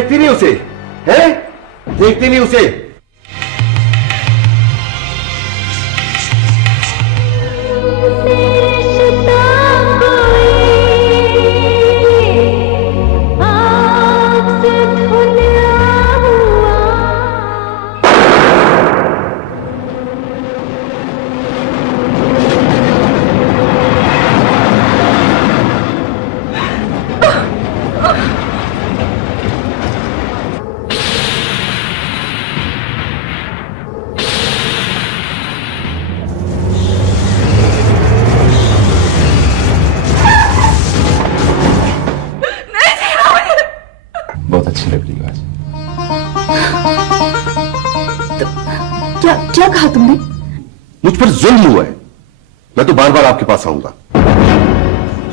देखती नहीं उसे, है? देखती नहीं उसे। बहुत अच्छी लग रही हो आज। क्या कहा तुमने? मुझ पर जुल्म हुआ है, मैं तो बार बार आपके पास आऊंगा।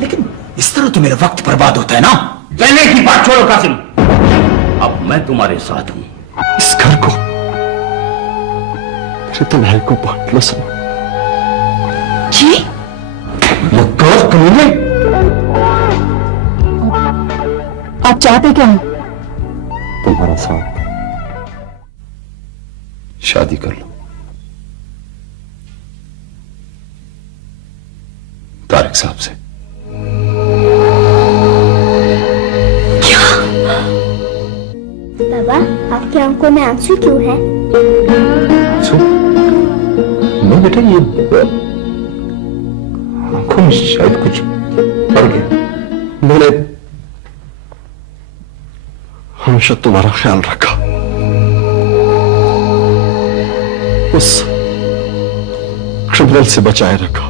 लेकिन इस तरह तो मेरा वक्त बर्बाद होता है ना। पहले की बात छोड़ो कासिम, अब मैं तुम्हारे साथ हूं। इस घर को, मेरे तन्हाई को बांट लो सब। जी? मक्कार कमीने! आप चाहते क्या हैं? तुम्हारा साथ, शादी कर लो तारिक साहब से। बाबा, आपकी आंखों में आंसू क्यों है? नहीं बेटा, ये आंखों में शायद कुछ पड़ गया। मैंने हमेशा तुम्हारा ख्याल रखा, उस क्रिमिनल से बचाए रखा,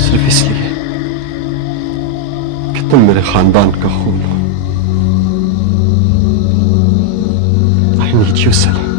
सिर्फ इसलिए कि तुम मेरे खानदान का खून हो। I need you, Salam.